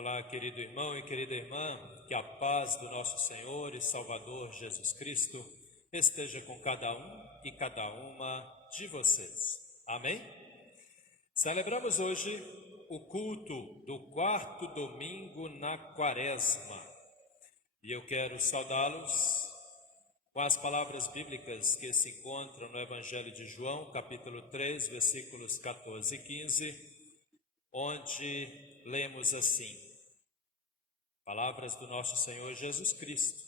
Olá, querido irmão e querida irmã, que a paz do nosso Senhor e Salvador Jesus Cristo esteja com cada um e cada uma de vocês. Amém? Celebramos hoje o culto do quarto domingo na Quaresma e eu quero saudá-los com as palavras bíblicas que se encontram no Evangelho de João, capítulo 3, versículos 14 e 15, onde lemos assim: palavras do nosso Senhor Jesus Cristo.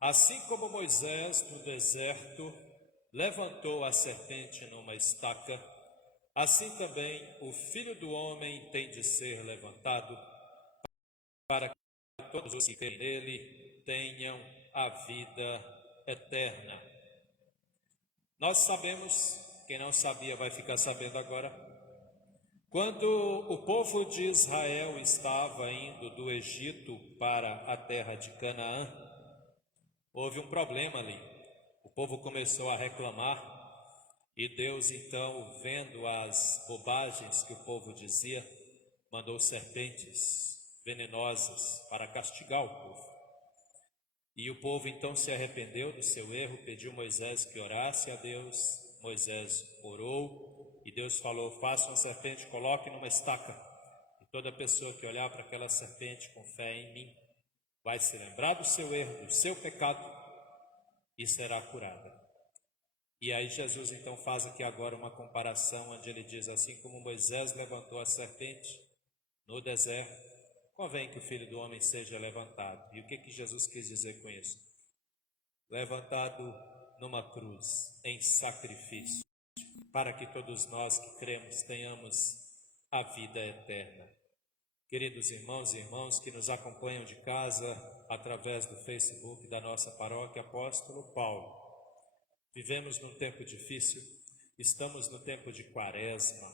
Assim como Moisés no deserto levantou a serpente numa estaca, assim também o Filho do Homem tem de ser levantado, para que todos os que creem nele tenham a vida eterna. Nós sabemos, quem não sabia vai ficar sabendo agora, quando o povo de Israel estava indo do Egito para a terra de Canaã, houve um problema ali. O povo começou a reclamar e Deus, então, vendo as bobagens que o povo dizia, mandou serpentes venenosas para castigar o povo. E o povo então se arrependeu do seu erro, pediu Moisés que orasse a Deus. Moisés orou. E Deus falou: faça uma serpente, coloque numa estaca, e toda pessoa que olhar para aquela serpente com fé em mim vai se lembrar do seu erro, do seu pecado, e será curada. E aí Jesus então faz aqui agora uma comparação, onde ele diz: assim como Moisés levantou a serpente no deserto, convém que o Filho do Homem seja levantado. E o que Jesus quis dizer com isso? Levantado numa cruz, em sacrifício, para que todos nós que cremos tenhamos a vida eterna. Queridos irmãos e irmãs que nos acompanham de casa, através do Facebook da nossa paróquia Apóstolo Paulo, vivemos num tempo difícil, estamos no tempo de Quaresma,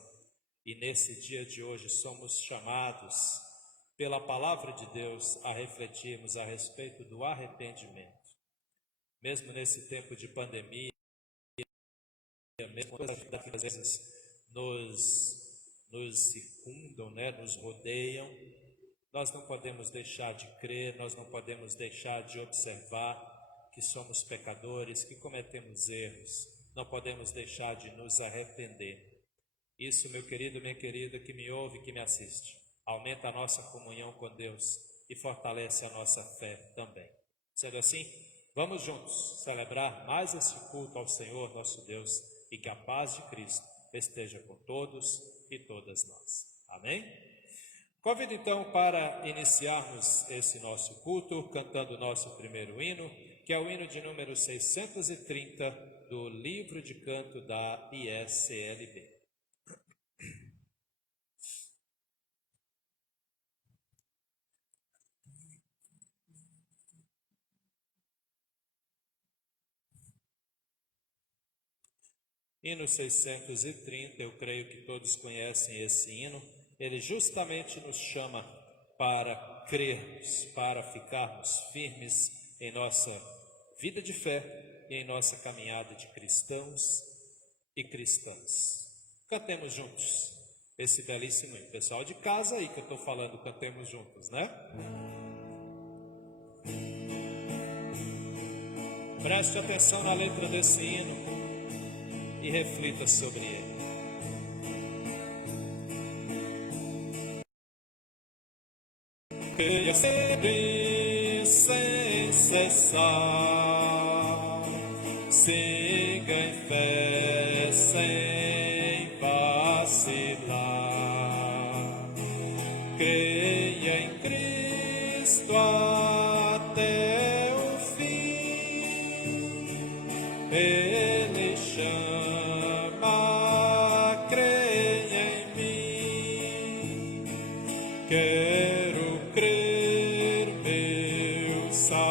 e nesse dia de hoje somos chamados pela palavra de Deus a refletirmos a respeito do arrependimento. Mesmo nesse tempo de pandemia, mesmo que às vezes nos circundam, nos rodeiam, nós não podemos deixar de crer, nós não podemos deixar de observar que somos pecadores, que cometemos erros, não podemos deixar de nos arrepender. Isso, meu querido, minha querida, que me ouve, que me assiste, aumenta a nossa comunhão com Deus e fortalece a nossa fé também. Sendo assim, vamos juntos celebrar mais esse culto ao Senhor nosso Deus, e que a paz de Cristo esteja com todos e todas nós. Amém? Convido então para iniciarmos esse nosso culto cantando o nosso primeiro hino, que é o hino de número 630 do livro de canto da ISLB. Hino 630, eu creio que todos conhecem esse hino. Ele justamente nos chama para crermos, para ficarmos firmes em nossa vida de fé e em nossa caminhada de cristãos e cristãs. Cantemos juntos esse belíssimo hino. Pessoal de casa aí que eu estou falando, cantemos juntos, né? Preste atenção na letra desse hino e reflita sobre ele. Creia sempre sem cessar, siga em fé sem vacilar, creia em Cristo até o fim. Ele chama, creia em mim. Quero crer, meu Salvador,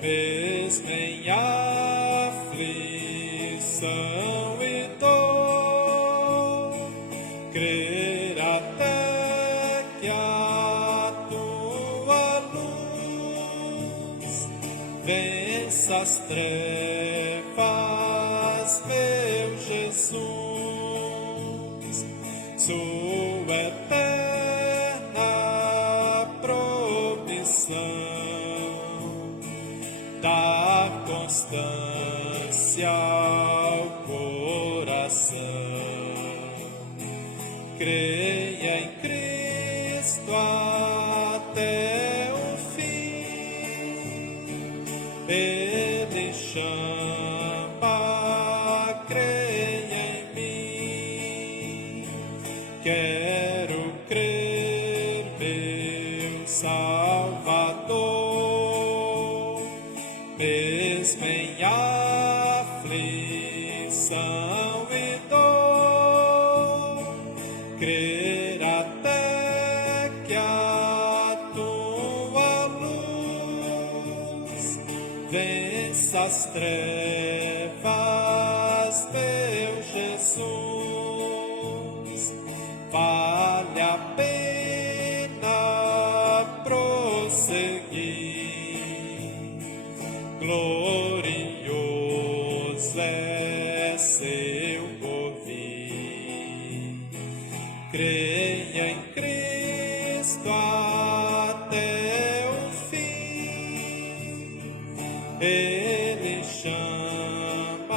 mesmo em aflição e dor, crer até que a tua luz vença as trevas, meu Jesus. Sua dá constância ao coração. Creia em Cristo até o fim, Ele chama, creia em mim. Quero crer, meu Salvador, mesmo em aflição e dor, crer até que a tua luz vença as trevas, meu Jesus. Vale a pena prosseguir, glorioso é seu porvir. Creia em Cristo até o fim, Ele chama,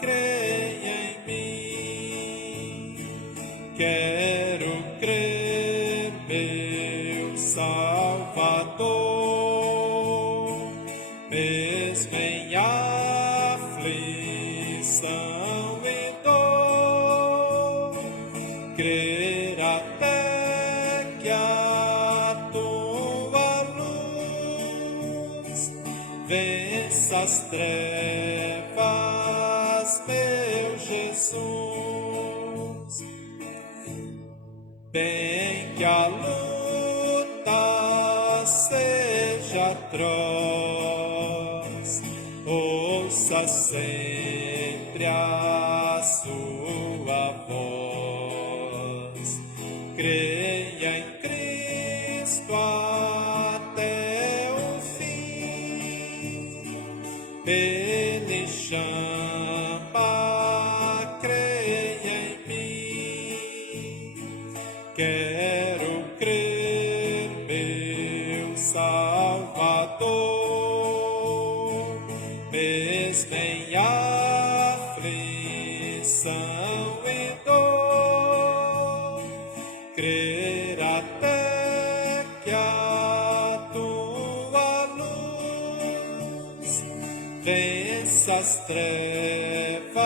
creia em mim. Quero crer, meu Salvador, mesmo em aflição e dor, crer até que a tua luz vença as trevas, meu Jesus. Bem que a luta seja atroz, ouça sempre a sua voz. Creia em Cristo até o fim, Ele chama, creia em mim. Quero crer, meu Salvador, mesmo em aflição e dor, crer até que a tua luz vença as trevas,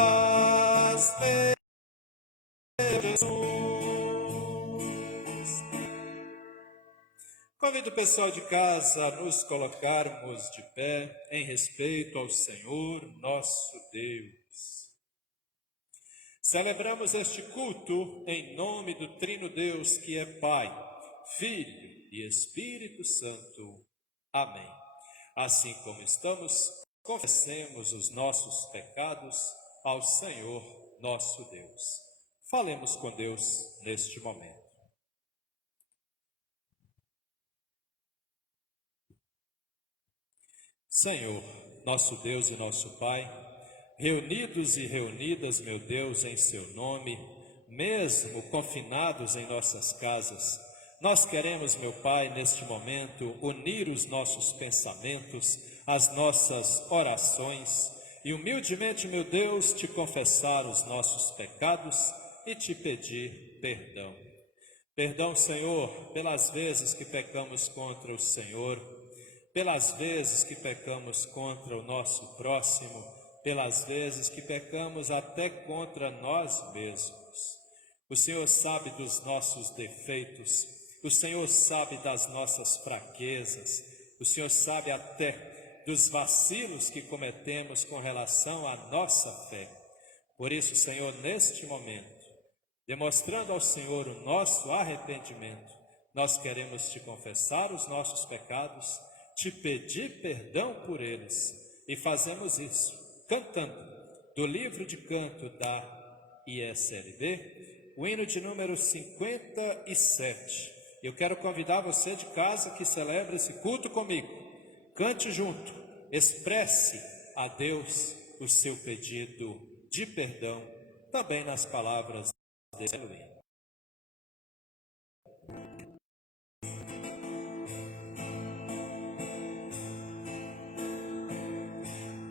meu Jesus. Convido o pessoal de casa a nos colocarmos de pé em respeito ao Senhor nosso Deus. Celebramos este culto em nome do Trino Deus, que é Pai, Filho e Espírito Santo. Amém. Assim como estamos, confessemos os nossos pecados ao Senhor nosso Deus. Falemos com Deus neste momento. Senhor, nosso Deus e nosso Pai, reunidos e reunidas, meu Deus, em seu nome, mesmo confinados em nossas casas, nós queremos, meu Pai, neste momento, unir os nossos pensamentos, as nossas orações e humildemente, meu Deus, te confessar os nossos pecados e te pedir perdão. Perdão, Senhor, pelas vezes que pecamos contra o Senhor, pelas vezes que pecamos contra o nosso próximo, pelas vezes que pecamos até contra nós mesmos. O Senhor sabe dos nossos defeitos, o Senhor sabe das nossas fraquezas, o Senhor sabe até dos vacilos que cometemos com relação à nossa fé. Por isso, Senhor, neste momento, demonstrando ao Senhor o nosso arrependimento, nós queremos te confessar os nossos pecados, te pedir perdão por eles, e fazemos isso cantando do livro de canto da ISLB, o hino de número 57. Eu quero convidar você de casa que celebra esse culto comigo. Cante junto, expresse a Deus o seu pedido de perdão, também nas palavras desse hino.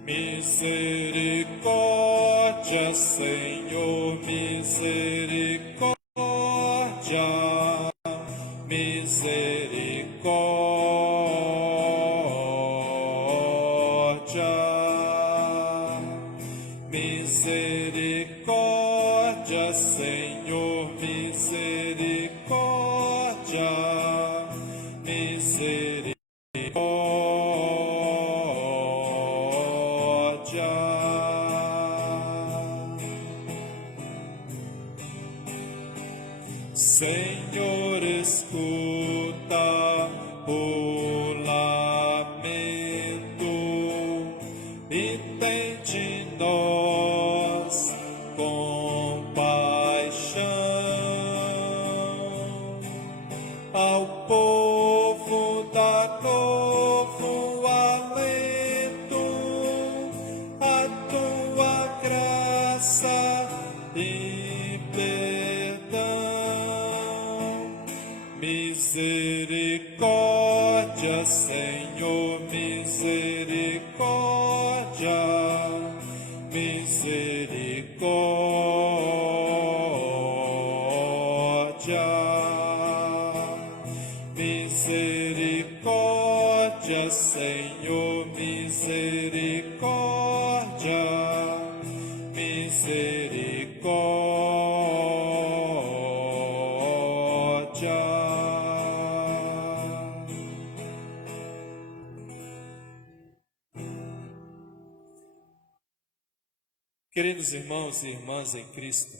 Misericórdia, Senhor, misericórdia, misericórdia, misericórdia, Senhor, misericórdia, misericórdia. Senhor, escuta o lamento e tem de nós compaixão. Ao povo dá novo alento, a tua graça e perdão. Misericórdia, Senhor, misericórdia, misericórdia, misericórdia, Senhor, misericórdia, misericórdia. Queridos irmãos e irmãs em Cristo,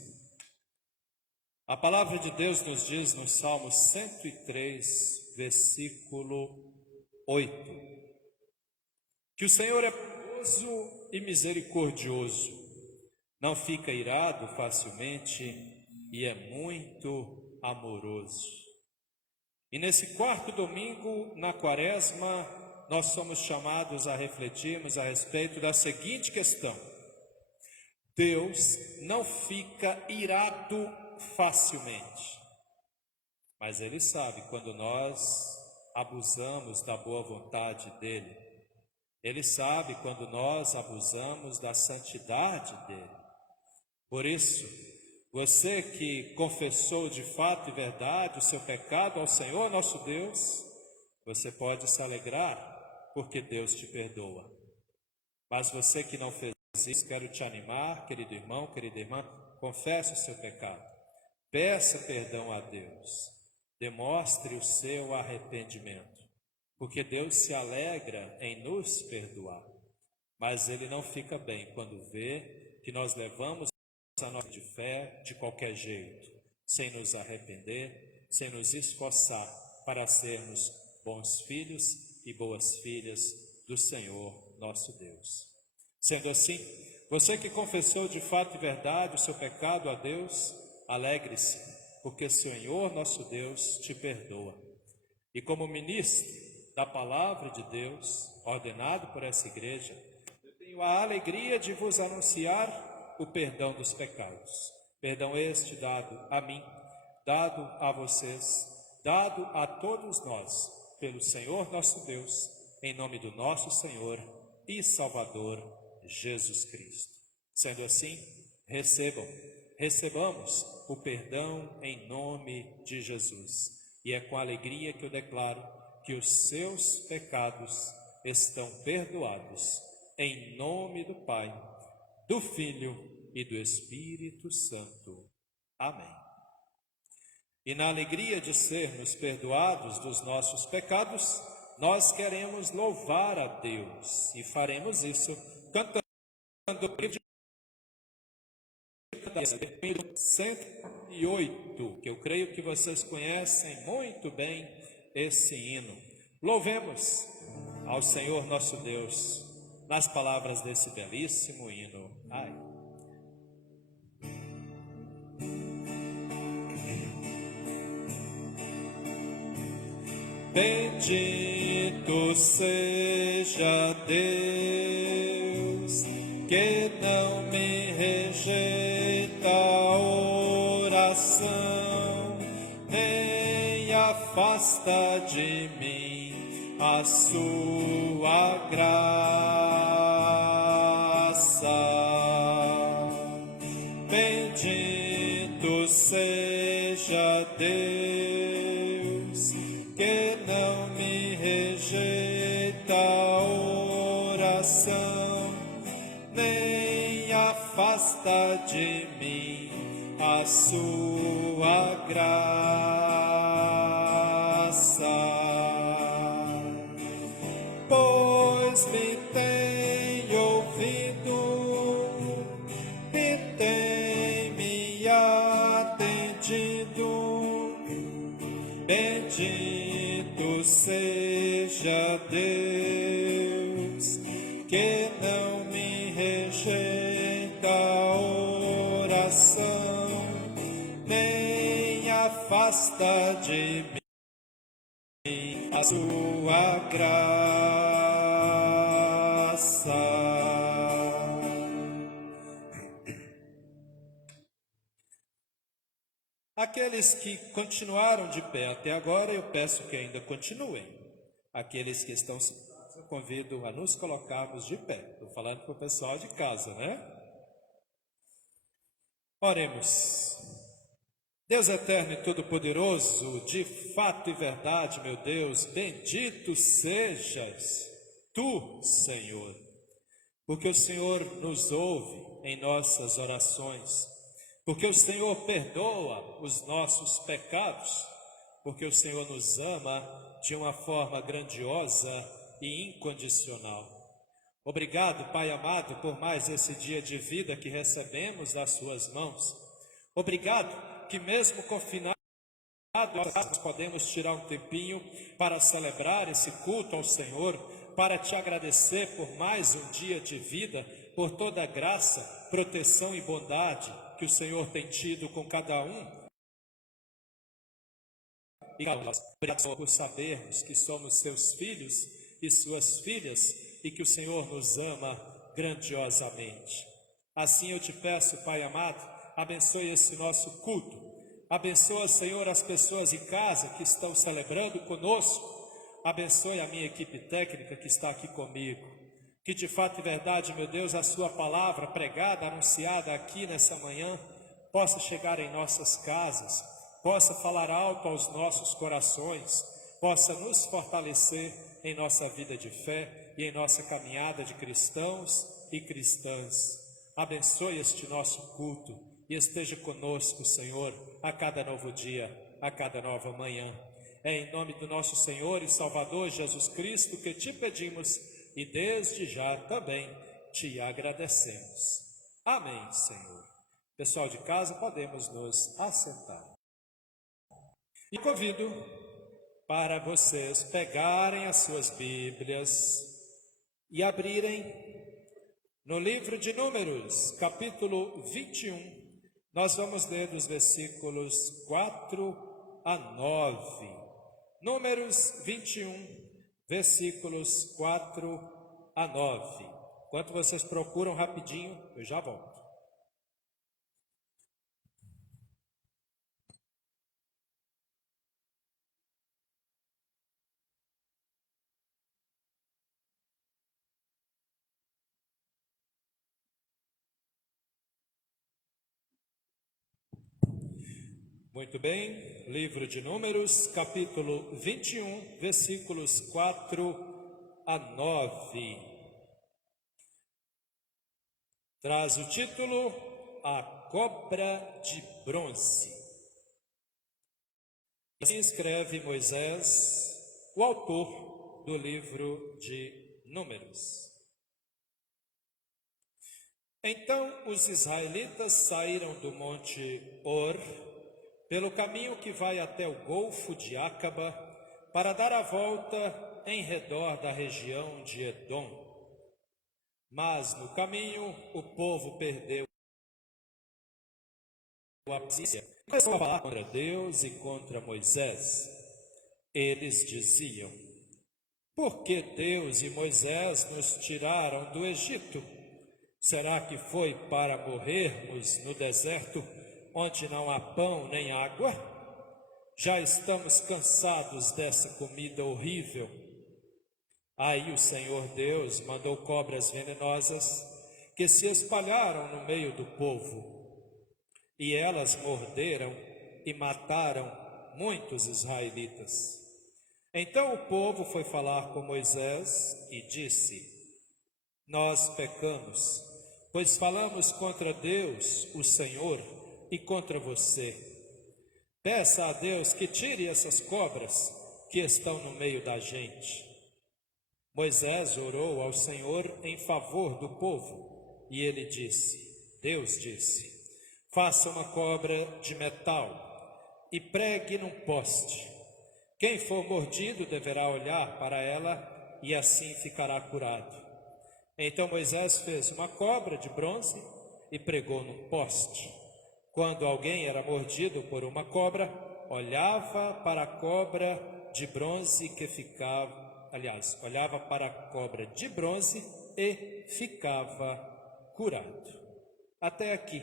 a palavra de Deus nos diz no Salmo 103, versículo 8, que o Senhor é bondoso e misericordioso, não fica irado facilmente e é muito amoroso. E nesse quarto domingo, na Quaresma, nós somos chamados a refletirmos a respeito da seguinte questão: Deus não fica irado facilmente, mas Ele sabe quando nós abusamos da boa vontade dEle. Ele sabe quando nós abusamos da santidade dEle. Por isso, você que confessou de fato e verdade o seu pecado ao Senhor nosso Deus, você pode se alegrar, porque Deus te perdoa. Mas você que não fez isso, quero te animar, querido irmão, querida irmã, confesse o seu pecado, peça perdão a Deus, demonstre o seu arrependimento, porque Deus se alegra em nos perdoar, mas Ele não fica bem quando vê que nós levamos a nossa de fé de qualquer jeito, sem nos arrepender, sem nos esforçar para sermos bons filhos e boas filhas do Senhor nosso Deus. Sendo assim, você que confessou de fato e verdade o seu pecado a Deus, alegre-se, porque o Senhor nosso Deus te perdoa. E como ministro da palavra de Deus, ordenado por essa igreja, eu tenho a alegria de vos anunciar o perdão dos pecados. Perdão este dado a mim, dado a vocês, dado a todos nós, pelo Senhor nosso Deus, em nome do nosso Senhor e Salvador Jesus Cristo. Sendo assim, recebamos o perdão em nome de Jesus. E é com alegria que eu declaro que os seus pecados estão perdoados, em nome do Pai, do Filho e do Espírito Santo. Amém. E na alegria de sermos perdoados dos nossos pecados, nós queremos louvar a Deus e faremos isso cantando o hino 108, que eu creio que vocês conhecem muito bem esse hino. Louvemos ao Senhor nosso Deus nas palavras desse belíssimo hino. Ai. Bendito seja Deus, que não me rejeita a oração, nem afasta de mim a sua graça. oração, nem afasta de mim a sua graça, pois me tem ouvido e tem me atendido. Bendito seja Deus, que não me rejeita a oração, nem afasta de mim a sua graça. Aqueles que continuaram de pé até agora, eu peço que ainda continuem. Aqueles que estão sentados, eu convido a nos colocarmos de pé. Estou falando para o pessoal de casa, né? Oremos. Deus eterno e todo-poderoso, de fato e verdade, meu Deus, bendito sejas Tu, Senhor, porque o Senhor nos ouve em nossas orações, porque o Senhor perdoa os nossos pecados, porque o Senhor nos ama de uma forma grandiosa e incondicional. Obrigado, Pai amado, por mais esse dia de vida que recebemos das Suas mãos. Obrigado que mesmo confinados nós podemos tirar um tempinho para celebrar esse culto ao Senhor, para Te agradecer por mais um dia de vida, por toda a graça, proteção e bondade que o Senhor tem tido com cada um. E obrigado por sabermos que somos Seus filhos e Suas filhas e que o Senhor nos ama grandiosamente. Assim eu Te peço, Pai amado, abençoe esse nosso culto. Abençoa, Senhor, as pessoas em casa que estão celebrando conosco. Abençoe a minha equipe técnica que está aqui comigo. Que de fato e verdade, meu Deus, a Sua palavra pregada, anunciada aqui nessa manhã, possa chegar em nossas casas, possa falar alto aos nossos corações, possa nos fortalecer em nossa vida de fé e em nossa caminhada de cristãos e cristãs. Abençoe este nosso culto e esteja conosco, Senhor, a cada novo dia, a cada nova manhã. É em nome do nosso Senhor e Salvador Jesus Cristo que Te pedimos e desde já também Te agradecemos. Amém, Senhor. Pessoal de casa, podemos nos assentar. E convido para vocês pegarem as suas Bíblias e abrirem no livro de Números, capítulo 21. Nós vamos ler dos versículos 4 a 9. Números 21, versículos 4 a 9. Enquanto vocês procuram rapidinho, eu já volto. Muito bem, livro de Números, capítulo 21, versículos 4 a 9. Traz o título A Cobra de Bronze. Assim escreve Moisés, o autor do livro de Números. Então os israelitas saíram do monte Hor, pelo caminho que vai até o Golfo de Acaba, para dar a volta em redor da região de Edom. Mas no caminho o povo perdeu a paciência e começou a falar contra Deus e contra Moisés. Eles diziam: por que Deus e Moisés nos tiraram do Egito? Será que foi para morrermos no deserto, onde não há pão nem água? Já estamos cansados dessa comida horrível. Aí o Senhor Deus mandou cobras venenosas que se espalharam no meio do povo, e elas morderam e mataram muitos israelitas. Então o povo foi falar com Moisés e disse: nós pecamos, pois falamos contra Deus, o Senhor, e contra você. Peça a Deus que tire essas cobras que estão no meio da gente. Moisés orou ao Senhor em favor do povo, e ele disse, Deus disse, faça uma cobra de metal e pregue num poste. Quem for mordido deverá olhar para ela e assim ficará curado. Então Moisés fez uma cobra de bronze e pregou num poste. Quando alguém era mordido por uma cobra, olhava para a cobra de bronze que ficava, olhava para a cobra de bronze e ficava curado. Até aqui.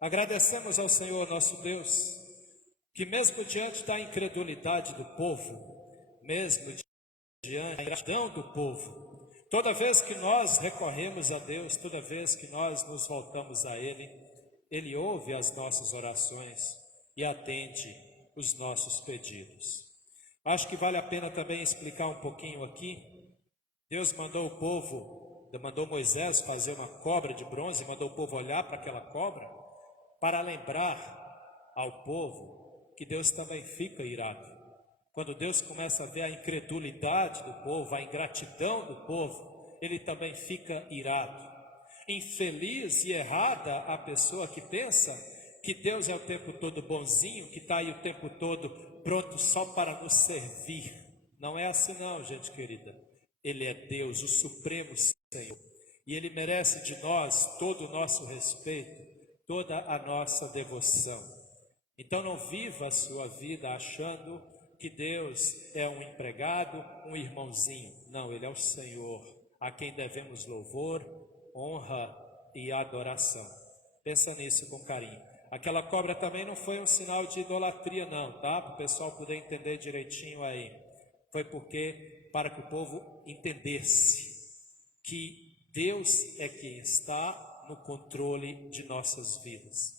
Agradecemos ao Senhor nosso Deus, que mesmo diante da incredulidade do povo, mesmo diante da ingratidão do povo, toda vez que nós recorremos a Deus, toda vez que nós nos voltamos a Ele, Ele ouve as nossas orações e atende os nossos pedidos. Acho que vale a pena também explicar um pouquinho aqui. Deus mandou Moisés fazer uma cobra de bronze, mandou o povo olhar para aquela cobra, para lembrar ao povo que Deus também fica irado. Quando Deus começa a ver a incredulidade do povo, a ingratidão do povo, Ele também fica irado. Infeliz e errada a pessoa que pensa que Deus é o tempo todo bonzinho, que está aí o tempo todo pronto só para nos servir. Não é assim não, gente querida. Ele é Deus, o Supremo Senhor, e Ele merece de nós todo o nosso respeito, toda a nossa devoção. Então não viva a sua vida achando que Deus é um empregado, um irmãozinho. Não, Ele é o Senhor, a quem devemos louvor, honra e adoração. Pensa nisso com carinho. Aquela cobra também não foi um sinal de idolatria não, tá? Para o pessoal poder entender direitinho aí. Foi para que o povo entendesse que Deus é quem está no controle de nossas vidas.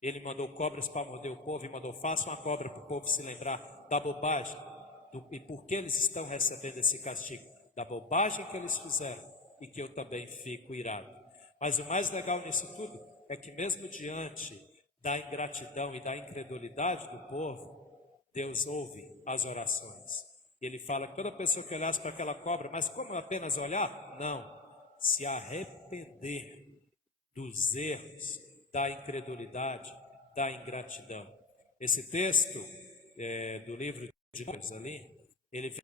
Ele mandou cobras para morder o povo e mandou, faça uma cobra para o povo se lembrar da bobagem. E por que eles estão recebendo esse castigo? Da bobagem que eles fizeram e que eu também fico irado. Mas o mais legal nisso tudo é que mesmo diante da ingratidão e da incredulidade do povo, Deus ouve as orações. E Ele fala que toda pessoa que olhasse para aquela cobra, mas como apenas olhar? Não, se arrepender dos erros, da incredulidade, da ingratidão. Esse texto do livro de Números ali, ele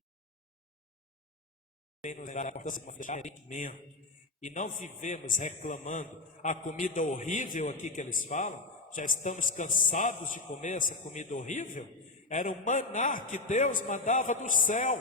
vem nos dar a importância de arrependimento e não vivemos reclamando a comida horrível aqui que eles falam. Já estamos cansados de comer essa comida horrível. Era o maná que Deus mandava do céu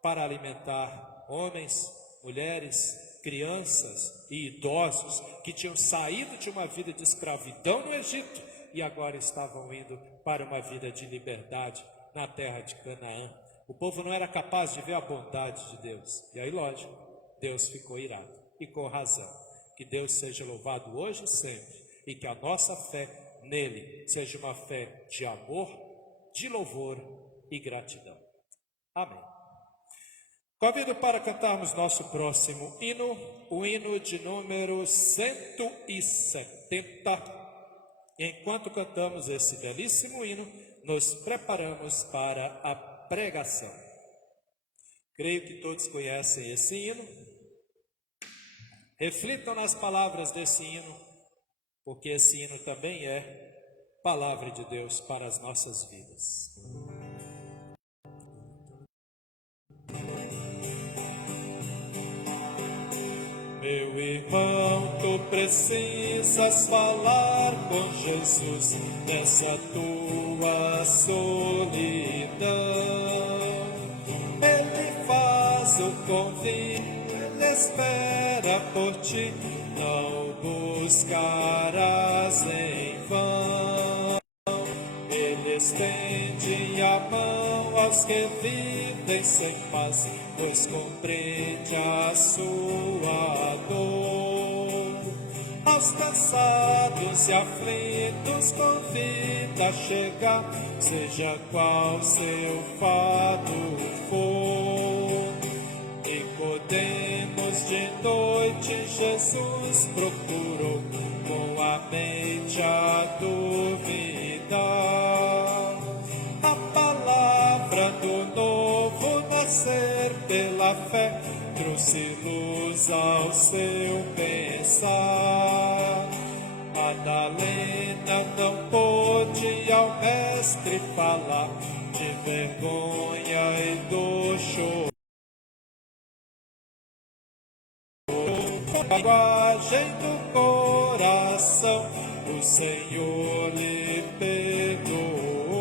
para alimentar homens, mulheres, crianças e idosos que tinham saído de uma vida de escravidão no Egito e agora estavam indo para uma vida de liberdade na terra de Canaã. O povo não era capaz de ver a bondade de Deus. E aí, lógico, Deus ficou irado e com razão. Que Deus seja louvado hoje e sempre. E que a nossa fé nele seja uma fé de amor, de louvor e gratidão. Amém. Convido para cantarmos nosso próximo hino, o hino de número 170. Enquanto cantamos esse belíssimo hino, nos preparamos para a pregação. Creio que todos conhecem esse hino. Reflitam nas palavras desse hino, porque esse hino também é palavra de Deus para as nossas vidas. Meu irmão, tu precisas falar com Jesus nessa tua solidão. Ele faz o convite, ele espera por ti, não buscarás em vão. Ele estende a mão aos que vivem sem paz, pois compreende a sua dor. Aos cansados e aflitos convida a chegar, seja qual seu fado for. E Nicodemos de noite Jesus procurou, com a mente a duvidar. A palavra do novo nascer pela fé trouxe luz ao seu pensar. Madalena não pôde ao mestre falar, de vergonha e do choro. Com a linguagem do coração, o Senhor lhe perdoou.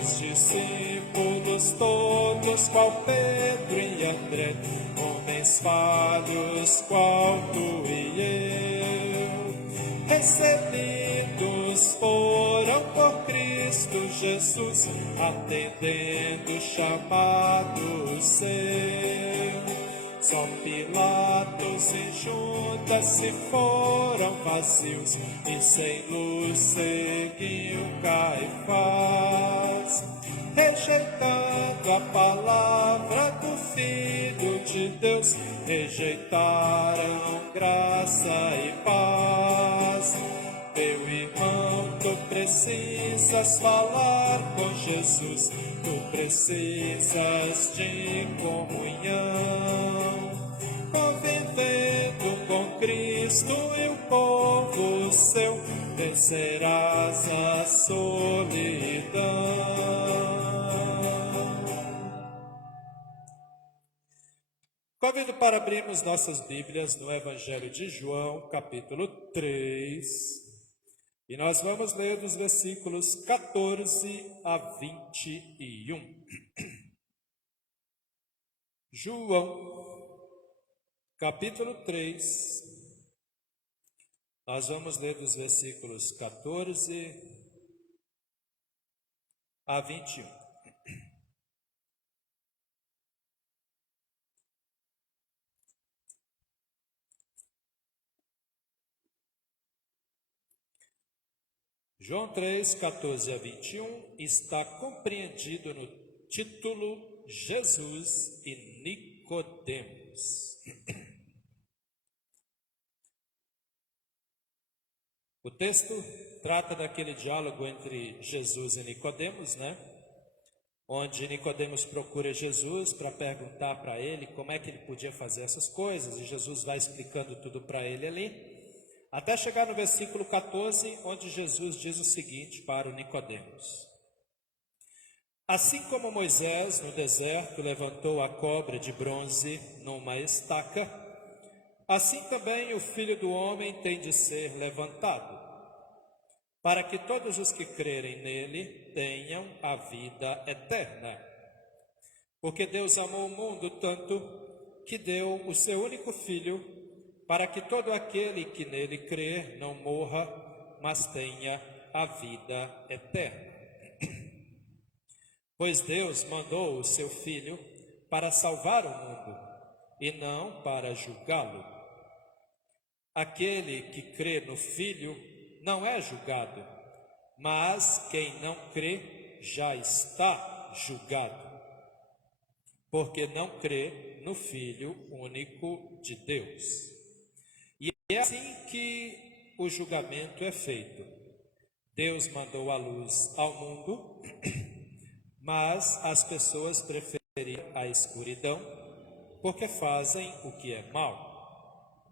Os discípulos todos, qual Pedro e André, homens falhos, qual tu e eu, recebidos foram por Cristo Jesus, atendendo o chamado seu. Só Pilatos e Judas se foram vazios, e sem luz seguiu Caifás, rejeitando a palavra do Filho de Deus, rejeitaram graça e paz. Meu irmão, tu precisas falar com Jesus, tu precisas de comunhão, convivendo com Cristo e o povo seu, vencerás a solidão. Convido para abrirmos nossas Bíblias no Evangelho de João, capítulo 3, e nós vamos ler dos versículos 14 a 21. João, capítulo 3, nós vamos ler dos versículos 14 a 21. João 3, 14 a 21 está compreendido no título Jesus e Nicodemos. O texto trata daquele diálogo entre Jesus e Nicodemos, onde Nicodemos procura Jesus para perguntar para ele como é que ele podia fazer essas coisas, e Jesus vai explicando tudo para ele ali. Até chegar no versículo 14, onde Jesus diz o seguinte para o Nicodemos: assim como Moisés no deserto levantou a cobra de bronze numa estaca, assim também o Filho do Homem tem de ser levantado, para que todos os que crerem nele tenham a vida eterna. Porque Deus amou o mundo tanto que deu o seu único Filho, para que todo aquele que nele crer não morra, mas tenha a vida eterna. Pois Deus mandou o seu Filho para salvar o mundo, e não para julgá-lo. Aquele que crê no Filho não é julgado, mas quem não crê já está julgado, porque não crê no Filho único de Deus. E é assim que o julgamento é feito. Deus mandou a luz ao mundo, mas as pessoas preferiram a escuridão, porque fazem o que é mal.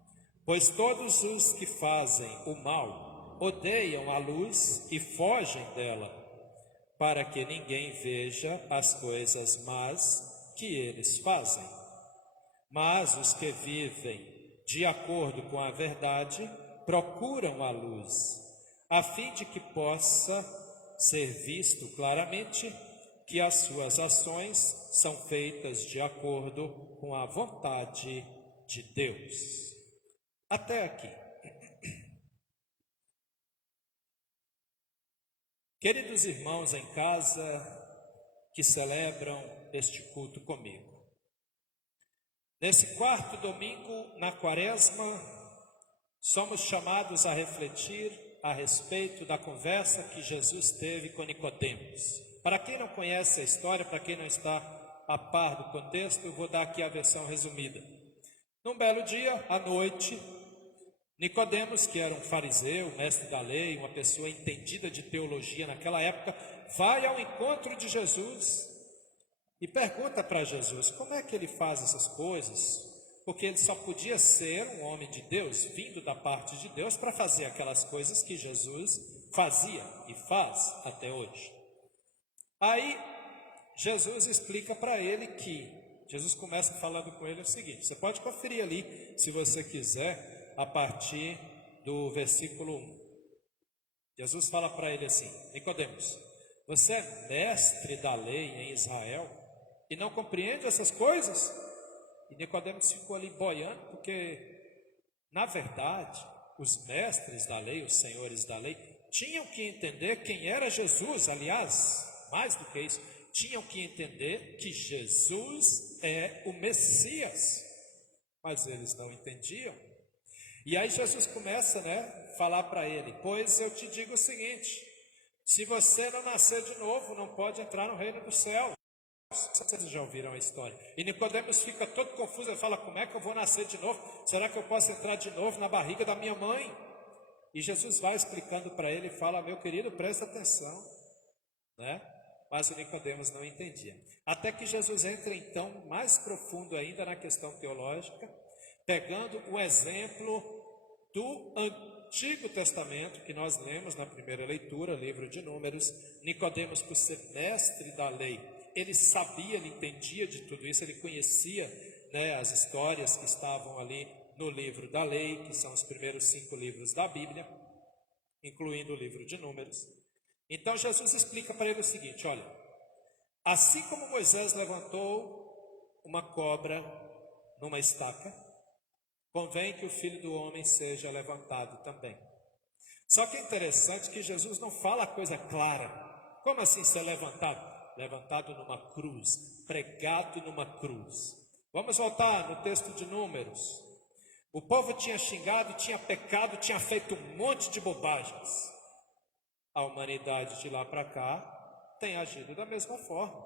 Pois todos os que fazem o mal odeiam a luz e fogem dela, para que ninguém veja as coisas más que eles fazem. Mas os que vivem de acordo com a verdade procuram a luz, a fim de que possa ser visto claramente que as suas ações são feitas de acordo com a vontade de Deus. Até aqui. Queridos irmãos em casa que celebram este culto comigo, nesse quarto domingo na Quaresma, somos chamados a refletir a respeito da conversa que Jesus teve com Nicodemos. Para quem não conhece a história, para quem não está a par do contexto, eu vou dar aqui a versão resumida. Num belo dia, à noite, Nicodemos, que era um fariseu, mestre da lei, uma pessoa entendida de teologia naquela época, vai ao encontro de Jesus e pergunta para Jesus como é que ele faz essas coisas, porque ele só podia ser um homem de Deus, vindo da parte de Deus, para fazer aquelas coisas que Jesus fazia e faz até hoje. Aí Jesus explica para ele Jesus começa falando com ele o seguinte, você pode conferir ali, se você quiser, a partir do versículo 1. Jesus fala para ele assim: Nicodemos, você é mestre da lei em Israel e não compreende essas coisas? E Nicodemos ficou ali boiando, porque na verdade os mestres da lei, os senhores da lei, tinham que entender quem era Jesus. Aliás, mais do que isso, tinham que entender que Jesus é o Messias, mas eles não entendiam. E aí Jesus começa, a falar para ele: pois eu te digo o seguinte, se você não nascer de novo, não pode entrar no reino dos céus. Vocês já ouviram a história? E Nicodemos fica todo confuso, ele fala: como é que eu vou nascer de novo? Será que eu posso entrar de novo na barriga da minha mãe? E Jesus vai explicando para ele e fala: meu querido, presta atenção, Mas o Nicodemos não entendia. Até que Jesus entra então mais profundo ainda na questão teológica, pegando o exemplo do Antigo Testamento que nós lemos na primeira leitura, livro de Números. Nicodemos, por ser mestre da lei, ele sabia, ele entendia de tudo isso, ele conhecia as histórias que estavam ali no livro da lei, que são os primeiros 5 livros da Bíblia, incluindo o livro de Números. Então Jesus explica para ele o seguinte: olha, assim como Moisés levantou uma cobra numa estaca, convém que o Filho do Homem seja levantado também. Só que é interessante que Jesus não fala a coisa clara. Como assim ser levantado? Levantado numa cruz, pregado numa cruz. Vamos voltar no texto de Números. O povo tinha xingado, tinha pecado, tinha feito um monte de bobagens. A humanidade de lá para cá tem agido da mesma forma.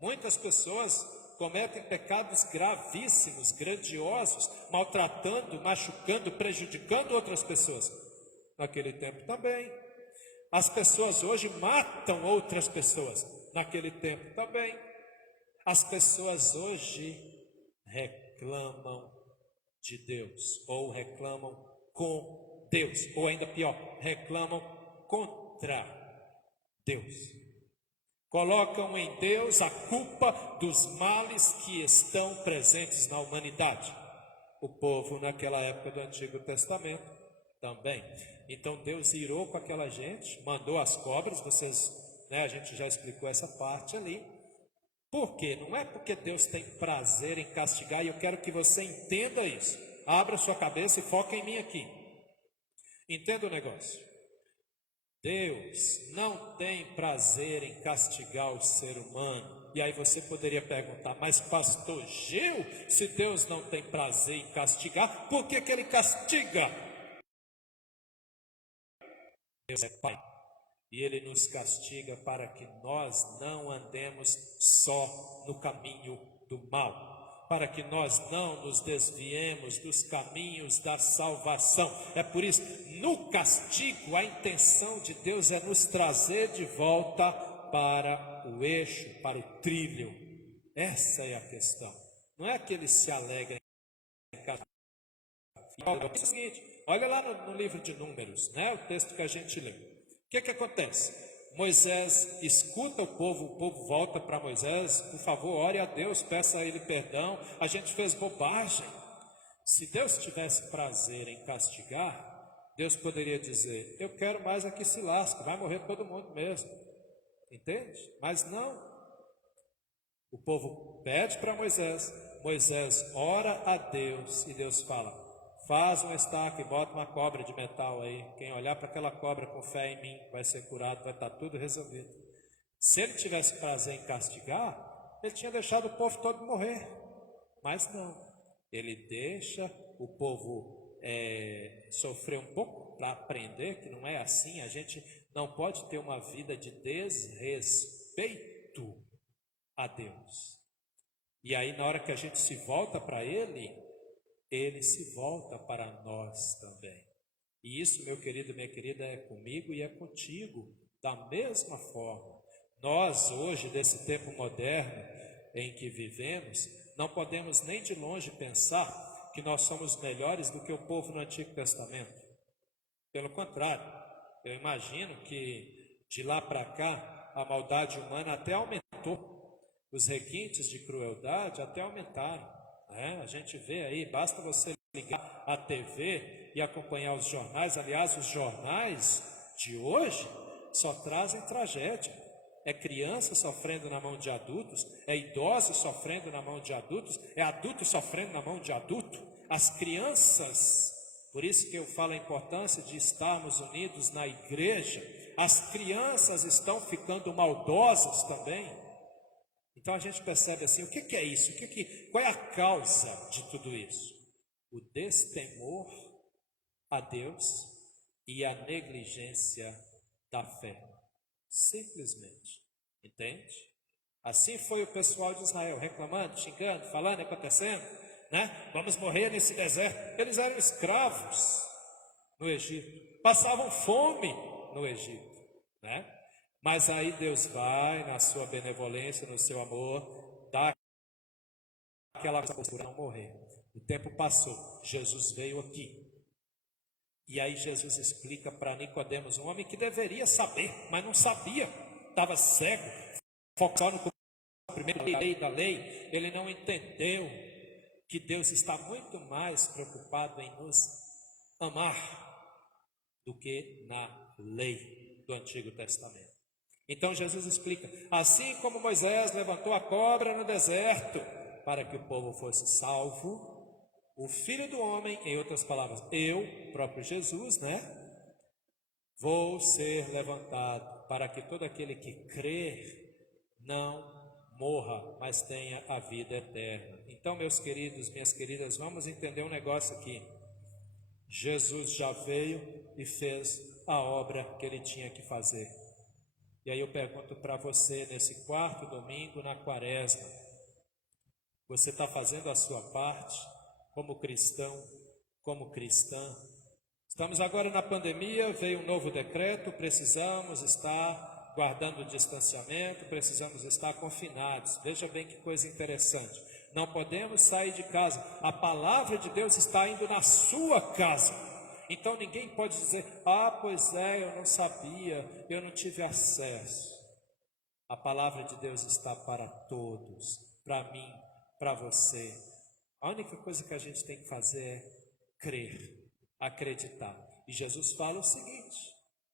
Muitas pessoas cometem pecados gravíssimos, grandiosos, maltratando, machucando, prejudicando outras pessoas. Naquele tempo também. As pessoas hoje matam outras pessoas. Naquele tempo também. As pessoas hoje reclamam de Deus, ou reclamam com Deus, ou ainda pior, reclamam contra Deus. Colocam em Deus a culpa dos males que estão presentes na humanidade. O povo naquela época do Antigo Testamento também. Então Deus irou com aquela gente, mandou as cobras, a gente já explicou essa parte ali. Por quê? Não é porque Deus tem prazer em castigar, e eu quero que você entenda isso. Abra sua cabeça e foca em mim aqui. Entenda o negócio. Deus não tem prazer em castigar o ser humano. E aí você poderia perguntar: mas pastor Gil, se Deus não tem prazer em castigar, por que ele castiga? Deus é Pai, e Ele nos castiga para que nós não andemos só no caminho do mal, para que nós não nos desviemos dos caminhos da salvação. É por isso, no castigo, a intenção de Deus é nos trazer de volta para o eixo, para o trilho. Essa é a questão. Não é que Ele se alegra em castigo. É o seguinte, olha lá no livro de Números, o texto que a gente leu. O que acontece? Moisés escuta o povo volta para Moisés: por favor, ore a Deus, peça a Ele perdão, a gente fez bobagem. Se Deus tivesse prazer em castigar, Deus poderia dizer: eu quero mais aqui se lasque, vai morrer todo mundo mesmo. Entende? Mas não. O povo pede para Moisés, Moisés ora a Deus e Deus fala: faz uma estaca e bota uma cobra de metal aí. Quem olhar para aquela cobra com fé em mim vai ser curado, vai estar tudo resolvido. Se ele tivesse prazer em castigar, ele tinha deixado o povo todo morrer. Mas não, ele deixa o povo sofrer um pouco para aprender que não é assim. A gente não pode ter uma vida de desrespeito a Deus. E aí, na hora que a gente se volta para Ele, Ele se volta para nós também. E isso, meu querido e minha querida, é comigo e é contigo, da mesma forma. Nós, hoje, desse tempo moderno em que vivemos, não podemos nem de longe pensar que nós somos melhores do que o povo no Antigo Testamento. Pelo contrário, eu imagino que de lá para cá a maldade humana até aumentou, os requintes de crueldade até aumentaram. A gente vê aí, basta você ligar a TV e acompanhar os jornais. Aliás, os jornais de hoje só trazem tragédia. É criança sofrendo na mão de adultos, é idoso sofrendo na mão de adultos, é adulto sofrendo na mão de adulto. As crianças, por isso que eu falo a importância de estarmos unidos na igreja, as crianças estão ficando maldosas também. Então a gente percebe assim, o que é isso? Qual é a causa de tudo isso? O destemor a Deus e a negligência da fé. Simplesmente, entende? Assim foi o pessoal de Israel, reclamando, xingando, falando, acontecendo, né? Vamos morrer nesse deserto. Eles eram escravos no Egito, passavam fome no Egito, né? Mas aí Deus vai, na sua benevolência, no seu amor, dá aquela coisa para não morrer. O tempo passou, Jesus veio aqui. E aí Jesus explica para Nicodemos, um homem que deveria saber, mas não sabia, estava cego, focado no cumprimento da lei, ele não entendeu que Deus está muito mais preocupado em nos amar do que na lei do Antigo Testamento. Então Jesus explica, assim como Moisés levantou a cobra no deserto para que o povo fosse salvo, o Filho do Homem, em outras palavras, eu, próprio Jesus, né? Vou ser levantado para que todo aquele que crer não morra, mas tenha a vida eterna. Então, meus queridos, minhas queridas, vamos entender um negócio aqui. Jesus já veio e fez a obra que ele tinha que fazer. E aí eu pergunto para você, nesse quarto domingo na quaresma, você está fazendo a sua parte? Como cristão, como cristã. Estamos agora na pandemia, veio um novo decreto, precisamos estar guardando o distanciamento, precisamos estar confinados. Veja bem que coisa interessante. Não podemos sair de casa. A palavra de Deus está indo na sua casa. Então ninguém pode dizer, pois é, eu não sabia, eu não tive acesso. A palavra de Deus está para todos, para mim, para você. A única coisa que a gente tem que fazer é crer, acreditar. E Jesus fala o seguinte,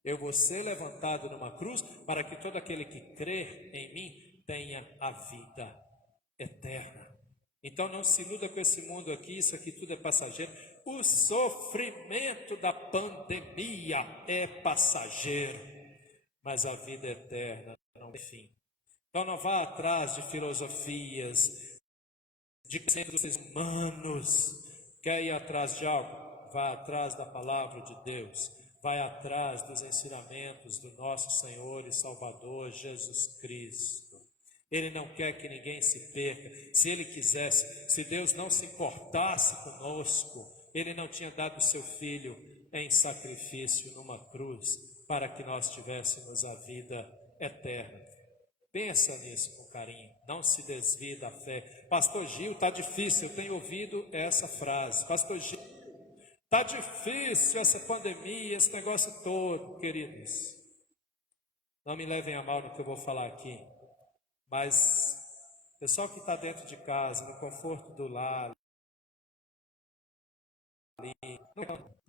eu vou ser levantado numa cruz para que todo aquele que crer em mim tenha a vida eterna. Então não se iluda com esse mundo aqui, isso aqui tudo é passageiro. O sofrimento da pandemia é passageiro, mas a vida eterna não tem fim. Então não vá atrás de filosofias, de seres humanos. Quer ir atrás de algo? Vá atrás da palavra de Deus. Vai atrás dos ensinamentos do nosso Senhor e Salvador Jesus Cristo. Ele não quer que ninguém se perca. Se Ele quisesse, se Deus não se importasse conosco, Ele não tinha dado o seu Filho em sacrifício numa cruz para que nós tivéssemos a vida eterna. Pensa nisso com carinho, não se desvie da fé. Pastor Gil, está difícil, eu tenho ouvido essa frase. Pastor Gil, está difícil essa pandemia, esse negócio todo, queridos. Não me levem a mal no que eu vou falar aqui, mas pessoal que está dentro de casa, no conforto do lar,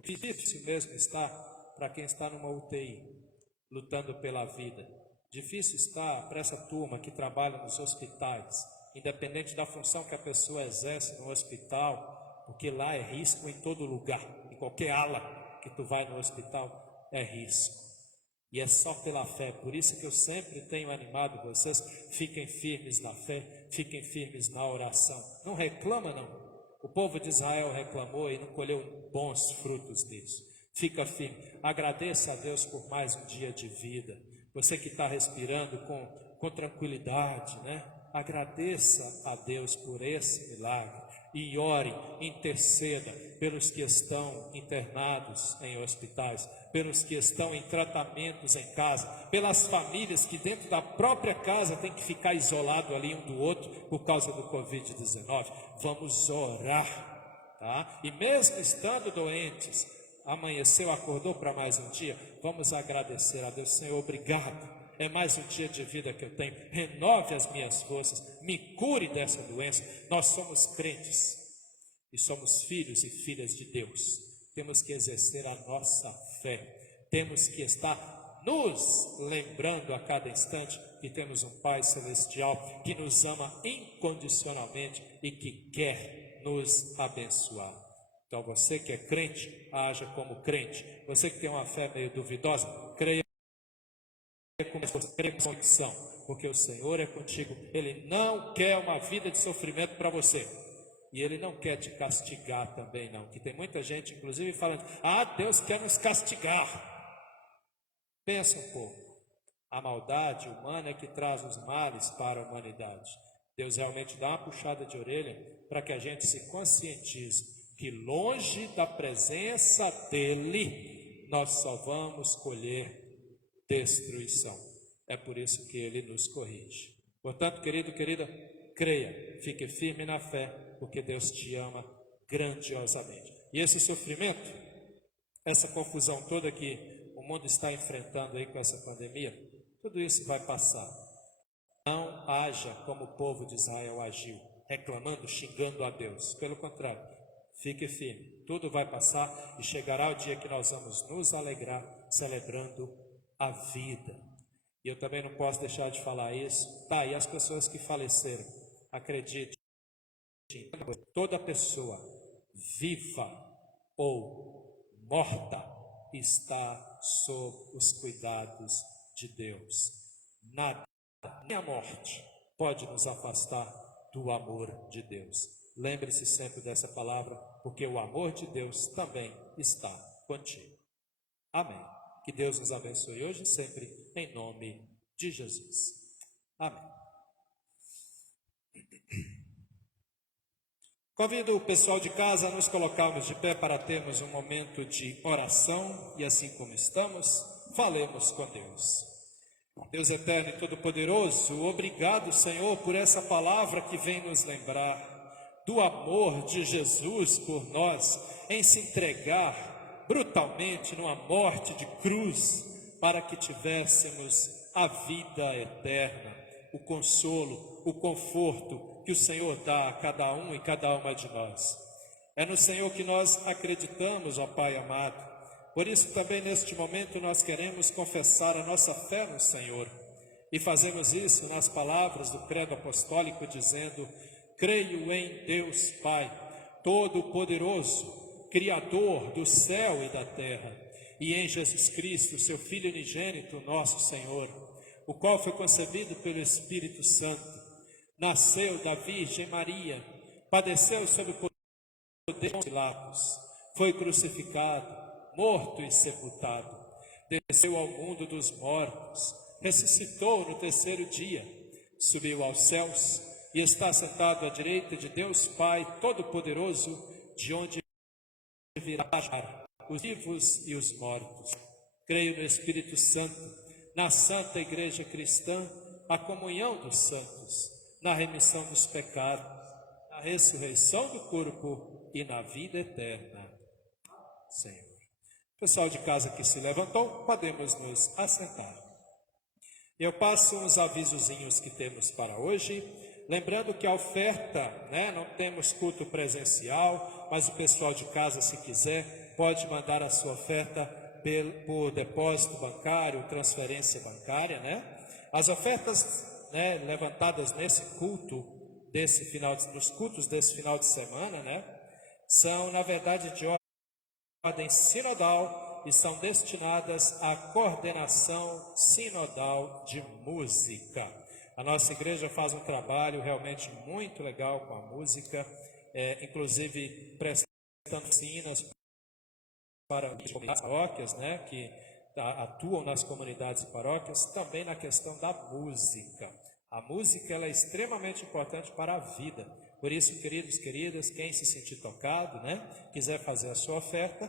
difícil mesmo está para quem está numa UTI, lutando pela vida. Difícil está para essa turma que trabalha nos hospitais, independente da função que a pessoa exerce no hospital, porque lá é risco em todo lugar, em qualquer ala que tu vai no hospital é risco. E é só pela fé, por isso que eu sempre tenho animado vocês, fiquem firmes na fé, fiquem firmes na oração. Não reclama não, o povo de Israel reclamou e não colheu bons frutos disso. Fica firme, agradeça a Deus por mais um dia de vida. Você que está respirando com tranquilidade, né? agradeça a Deus por esse milagre e ore, interceda pelos que estão internados em hospitais, pelos que estão em tratamentos em casa, pelas famílias que dentro da própria casa tem que ficar isolado ali um do outro por causa do Covid-19. Vamos orar, tá? E mesmo estando doentes, amanheceu, acordou para mais um dia, vamos agradecer a Deus. Senhor, obrigado. É mais um dia de vida que eu tenho. Renove as minhas forças, me cure dessa doença. Nós somos crentes e somos filhos e filhas de Deus. Temos que exercer a nossa fé. Temos que estar nos lembrando a cada instante que temos um Pai Celestial que nos ama incondicionalmente e que quer nos abençoar. Então você que é crente, haja como crente. Você que tem uma fé meio duvidosa, creia com convicção, porque o Senhor é contigo. Ele não quer uma vida de sofrimento para você, e Ele não quer te castigar também não, que tem muita gente inclusive falando, Deus quer nos castigar. Pensa um pouco, a maldade humana é que traz os males para a humanidade. Deus realmente dá uma puxada de orelha para que a gente se conscientize que longe da presença dEle nós só vamos colher destruição. É por isso que Ele nos corrige. Portanto, querido, querida, creia, fique firme na fé, porque Deus te ama grandiosamente. E esse sofrimento, essa confusão toda que o mundo está enfrentando aí com essa pandemia, tudo isso vai passar. Não haja como o povo de Israel agiu, reclamando, xingando a Deus. Pelo contrário, fique firme. Tudo vai passar e chegará o dia que nós vamos nos alegrar, celebrando a vida. E eu também não posso deixar de falar isso. E as pessoas que faleceram, acredite, toda pessoa viva ou morta está sob os cuidados de Deus. Nada, nem a morte pode nos afastar do amor de Deus. Lembre-se sempre dessa palavra, porque o amor de Deus também está contigo. Amém. Que Deus nos abençoe hoje e sempre, em nome de Jesus. Amém. Convido o pessoal de casa a nos colocarmos de pé para termos um momento de oração e assim como estamos, falemos com Deus. Deus eterno e todo-poderoso, obrigado, Senhor, por essa palavra que vem nos lembrar do amor de Jesus por nós em se entregar brutalmente numa morte de cruz, para que tivéssemos a vida eterna, o consolo, o conforto que o Senhor dá a cada um e cada uma de nós. É no Senhor que nós acreditamos, ó Pai amado. Por isso também neste momento nós queremos confessar a nossa fé no Senhor, e fazemos isso nas palavras do credo apostólico, dizendo: creio em Deus Pai, Todo-Poderoso, Criador do céu e da terra, e em Jesus Cristo, seu Filho unigênito, nosso Senhor, o qual foi concebido pelo Espírito Santo, nasceu da Virgem Maria, padeceu sob o poder de Pilatos, foi crucificado, morto e sepultado, desceu ao mundo dos mortos, ressuscitou no terceiro dia, subiu aos céus e está sentado à direita de Deus Pai Todo-Poderoso, de onde virá julgar os vivos e os mortos. Creio no Espírito Santo, na Santa Igreja Cristã, a comunhão dos santos, na remissão dos pecados, na ressurreição do corpo e na vida eterna. Senhor. Pessoal de casa que se levantou, podemos nos assentar. Eu passo uns avisozinhos que temos para hoje. Lembrando que a oferta, não temos culto presencial, mas o pessoal de casa, se quiser, pode mandar a sua oferta por depósito bancário, transferência bancária, As ofertas, levantadas nesse culto, nos cultos desse final de semana, são, na verdade, de ordem sinodal e são destinadas à coordenação sinodal de música. A nossa igreja faz um trabalho realmente muito legal com a música, inclusive prestando oficinas para as paróquias, que atuam nas comunidades e paróquias, também na questão da música. A música ela é extremamente importante para a vida. Por isso, queridos, queridas, quem se sentir tocado, quiser fazer a sua oferta,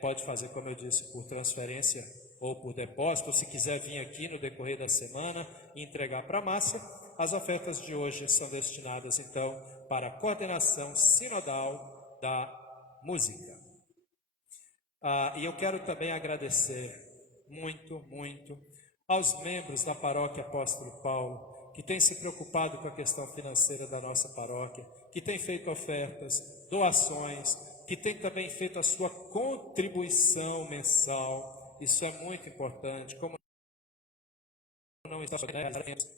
pode fazer, como eu disse, por transferência ou por depósito, ou se quiser vir aqui no decorrer da semana e entregar para a Márcia. As ofertas de hoje são destinadas, então, para a coordenação sinodal da música. E eu quero também agradecer muito, muito aos membros da Paróquia Apóstolo Paulo, que têm se preocupado com a questão financeira da nossa paróquia, que têm feito ofertas, doações, que têm também feito a sua contribuição mensal. Isso é muito importante. Como não está,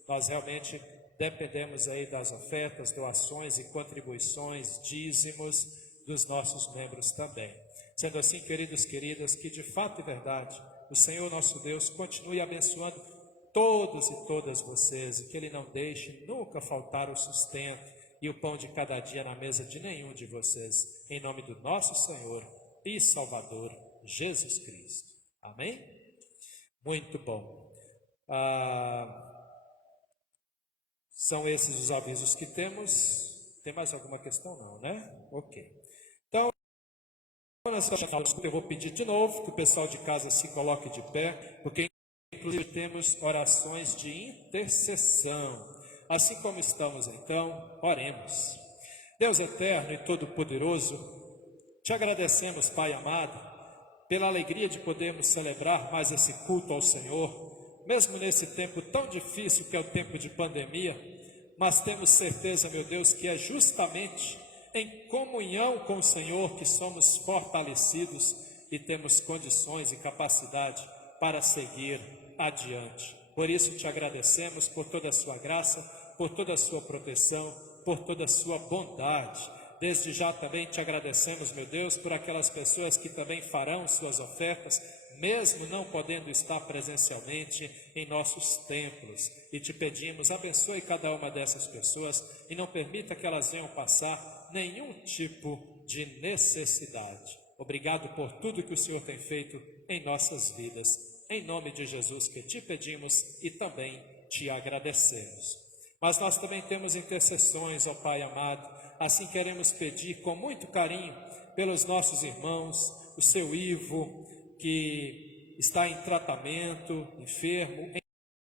nós realmente dependemos aí das ofertas, doações e contribuições, dízimos dos nossos membros também. Sendo assim, queridos, queridas, que de fato e verdade, o Senhor nosso Deus continue abençoando todos e todas vocês, e que Ele não deixe nunca faltar o sustento e o pão de cada dia na mesa de nenhum de vocês, em nome do nosso Senhor e Salvador, Jesus Cristo. Amém? Muito bom. São esses os avisos que temos. Tem mais alguma questão? Não, né? Ok. Então, eu vou pedir de novo que o pessoal de casa se coloque de pé, porque inclusive temos orações de intercessão. Assim como estamos, então, oremos. Deus eterno e todo-poderoso, te agradecemos, Pai amado, pela alegria de podermos celebrar mais esse culto ao Senhor, mesmo nesse tempo tão difícil que é o tempo de pandemia, mas temos certeza, meu Deus, que é justamente em comunhão com o Senhor que somos fortalecidos e temos condições e capacidade para seguir adiante. Por isso te agradecemos por toda a sua graça, por toda a sua proteção, por toda a sua bondade. Desde já também te agradecemos, meu Deus, por aquelas pessoas que também farão suas ofertas, mesmo não podendo estar presencialmente em nossos templos. E te pedimos, abençoe cada uma dessas pessoas e não permita que elas venham passar nenhum tipo de necessidade. Obrigado por tudo que o Senhor tem feito em nossas vidas. Em nome de Jesus que te pedimos e também te agradecemos. Mas nós também temos intercessões, ó Pai amado. Assim queremos pedir com muito carinho pelos nossos irmãos, o seu Ivo, que está em tratamento, enfermo,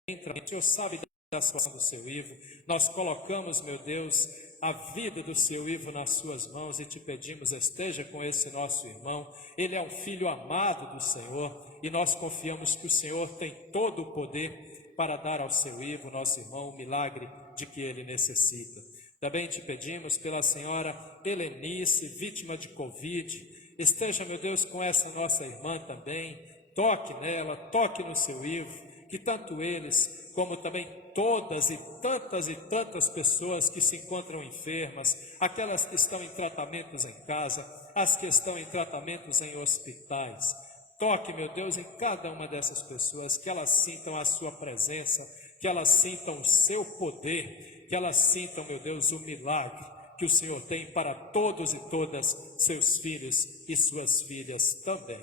o Senhor sabe da situação do seu Ivo. Nós colocamos, meu Deus, a vida do seu Ivo nas suas mãos e te pedimos, esteja com esse nosso irmão. Ele é um filho amado do Senhor e nós confiamos que o Senhor tem todo o poder para dar ao seu Ivo, nosso irmão, o milagre de que ele necessita. Também te pedimos pela senhora Helenice, vítima de Covid. Esteja, meu Deus, com essa nossa irmã também. Toque nela, toque no seu Ivo, que tanto eles, como também todas e tantas pessoas que se encontram enfermas, aquelas que estão em tratamentos em casa, as que estão em tratamentos em hospitais. Toque, meu Deus, em cada uma dessas pessoas, que elas sintam a sua presença, que elas sintam o seu poder, que elas sintam, meu Deus, o milagre que o Senhor tem para todos e todas seus filhos e suas filhas também.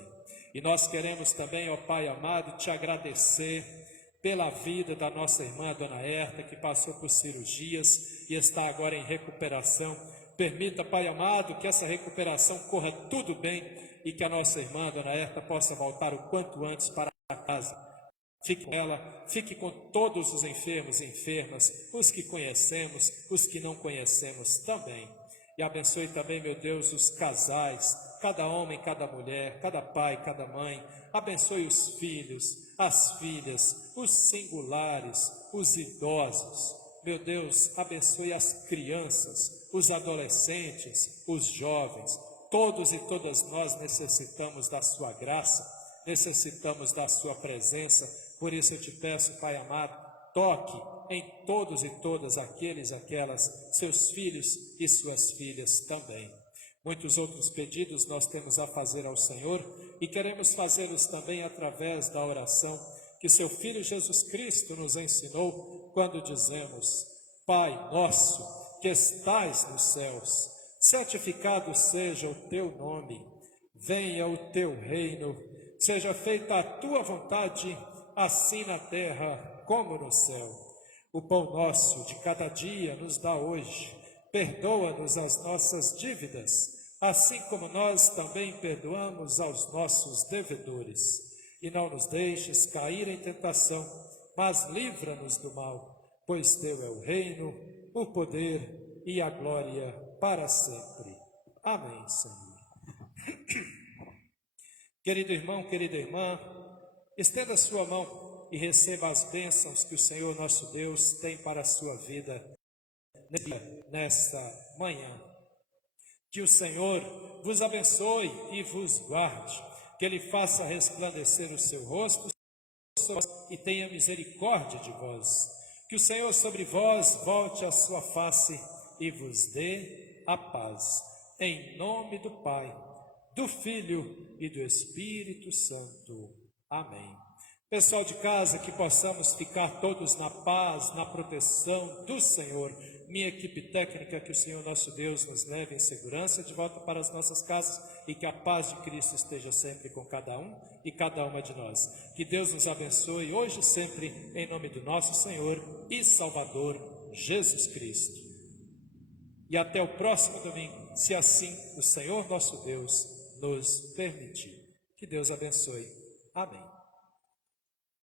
E nós queremos também, ó Pai amado, te agradecer pela vida da nossa irmã, Dona Herta, que passou por cirurgias e está agora em recuperação. Permita, Pai amado, que essa recuperação corra tudo bem e que a nossa irmã, Dona Herta, possa voltar o quanto antes para casa. Fique com ela, fique com todos os enfermos e enfermas, os que conhecemos, os que não conhecemos também. E abençoe também, meu Deus, os casais, cada homem, cada mulher, cada pai, cada mãe. Abençoe os filhos, as filhas, os singulares, os idosos. Meu Deus, abençoe as crianças, os adolescentes, os jovens. Todos e todas nós necessitamos da sua graça, necessitamos da sua presença. Por isso eu te peço, Pai amado, toque em todos e todas aquelas, seus filhos e suas filhas também. Muitos outros pedidos nós temos a fazer ao Senhor e queremos fazê-los também através da oração que seu Filho Jesus Cristo nos ensinou quando dizemos: Pai nosso que estais nos céus, santificado seja o teu nome, venha o teu reino, seja feita a tua vontade, assim na terra como no céu. O pão nosso de cada dia nos dá hoje. Perdoa-nos as nossas dívidas, assim como nós também perdoamos aos nossos devedores. E não nos deixes cair em tentação, mas livra-nos do mal, pois teu é o reino, o poder e a glória para sempre. Amém, Senhor. Querido irmão, querida irmã, estenda a sua mão e receba as bênçãos que o Senhor nosso Deus tem para a sua vida nesta manhã. Que o Senhor vos abençoe e vos guarde, que Ele faça resplandecer o seu rosto e tenha misericórdia de vós. Que o Senhor sobre vós volte a sua face e vos dê a paz. Em nome do Pai, do Filho e do Espírito Santo. Amém. Pessoal de casa, que possamos ficar todos na paz, na proteção do Senhor. Minha equipe técnica, que o Senhor nosso Deus nos leve em segurança de volta para as nossas casas e que a paz de Cristo esteja sempre com cada um e cada uma de nós. Que Deus nos abençoe hoje e sempre, em nome do nosso Senhor e Salvador Jesus Cristo. E até o próximo domingo, se assim o Senhor nosso Deus nos permitir. Que Deus abençoe. Amém.